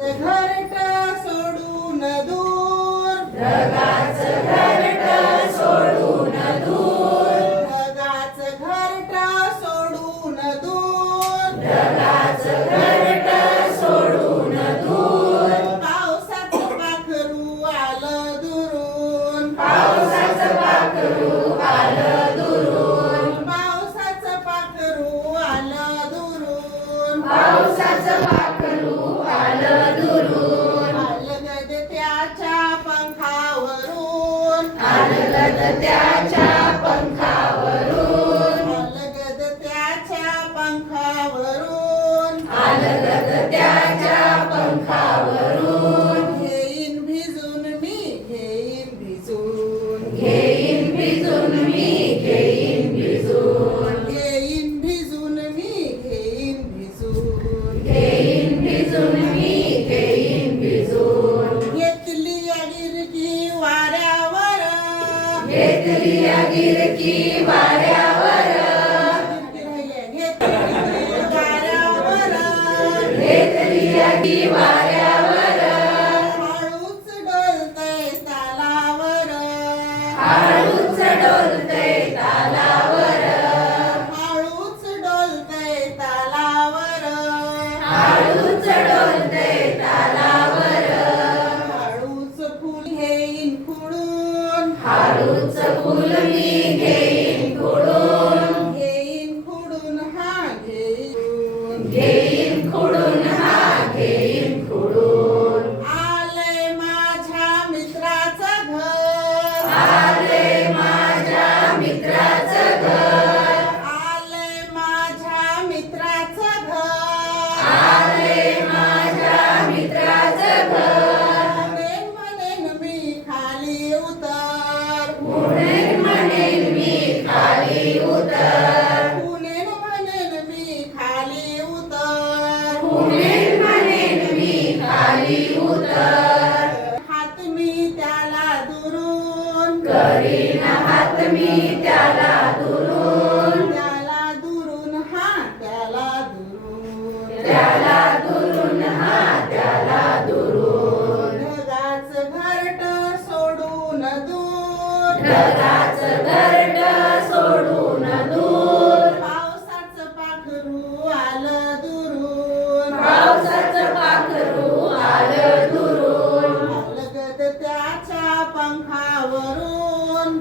घरट सोडून दूर. ढगाच घरट सोडून दूर. ढगाच घरट सोडून दूर. त्याच्या पंखावरून. अलगद त्याच्या पंखावरून. अलगद त्याच्या घेतली या गिरकी वाऱ्यावर घेतली वाऱ्यावर. घेतली या गी वाऱ्यावर. फुल मी घेईन खोडून घेईन खोडून हा घेईन घेईन खोडून हा घेईन खोडून आलंय माझ्या मित्राचं घर. हात मी त्याला दुरून करीन. हात मी त्याला दुरून. त्याला दुरून हा त्याला दुरून. त्याला दुरून हा त्याला दुरून ढगाच घरट सोडून दूर. ढगाच पंखावरून.